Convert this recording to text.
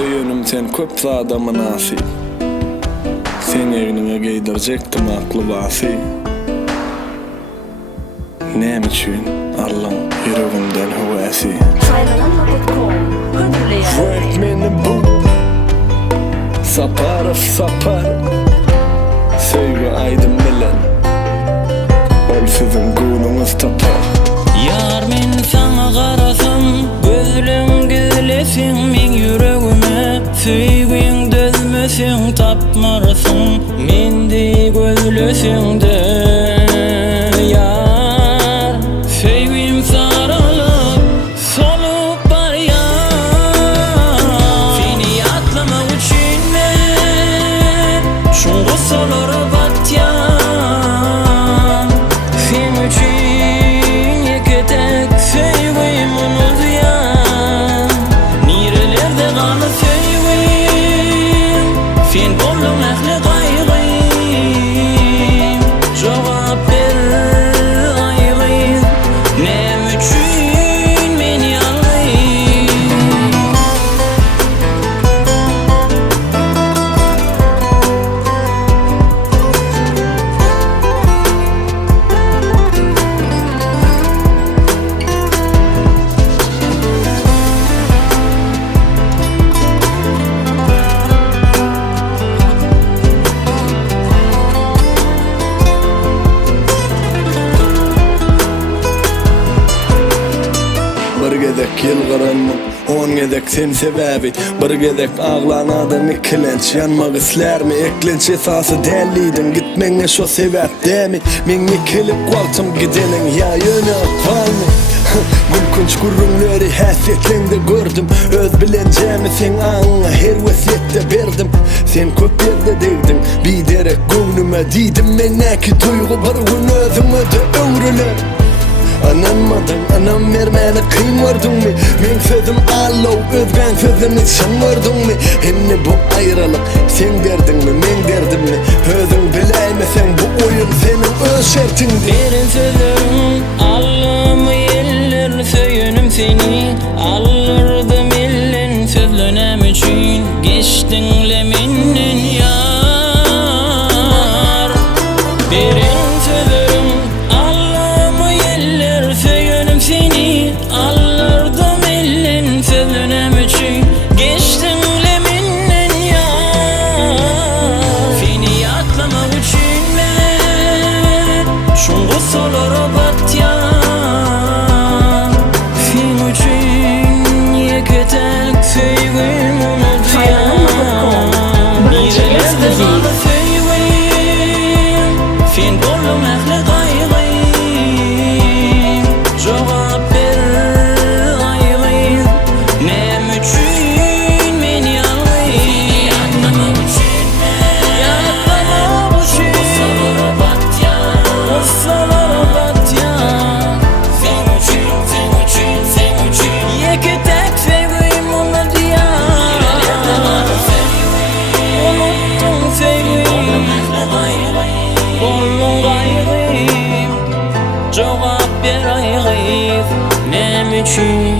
Söyönüm sen köp zadamı nasip. Sen egnime geydirecektim aklı basi. Nem üçün Allah'ın yüreğimden huvasi. Frontmeni bu Saparov sapar. Sevgi aydın bilen ol sizin gönlünüz tapar. Yar men sana qarasam gözlüň gülesin men yüreğime. Söýgüň dözmesin tapmarasın mendi gözlüsüňde. Yar söýgüň saralyp solup barýar. Seni atlamak üçin men şoňa solara batýar. Sen üçin yeketek söýgüň unutýar. Nirelerde galy söýgüň sen boldun ähli gaýrym. Jogap ber gaýrym nem üçin meni alýyn. Bir gedek yılgıranmam, on gedek sen sebebi. Bir gedek ağlanadan ikilenç, yanmak islermi? Eklenç esası deliydin, gitmenge şo sebep demi. Men ikilip qalçım gidenin ya yönü akvalmi. Gülkünç gurrunları häsiyetlende gördüm. Öz bilenjämi sen aňa her wesiýetde berdim. Sen köp yerde degdin, bir derek göňlüme diýdim. Men näki duýgu bir gün özüme de öňrüler. Ananmadın, anam mermeni kıymırdın mı? Men sözüm allow, özgen sözünü çanmırdın mı? Henne bu ayrılık, sen derdin mi, men derdim mi? Özün bileymesen bu oyun senin öz şertindi. Berin sözüm allymı eller, söyünüm seni alırdım ellen. Sözlönem üçün geçtinle menden yar. Berin sözüm allymı eller, söyünüm seni alırdım ellen. Sözlönem üçün geçtinle menden yar. Seni atlamak üçün men şoňa solara batýar. Sen üçün yeketek söýgüň unutýar. Nirelerde galy söýgüň sen boldun ähli gaýrym. Jogap ber gaýrym nem üçün meni alýyn. Atlamak üçün solara batýar. Solara batýar. Sen üçün yeketek söýgüň unutýar. Unutdum söýgüň boldun gaýrym. Jogap ber gaýrym nem üçün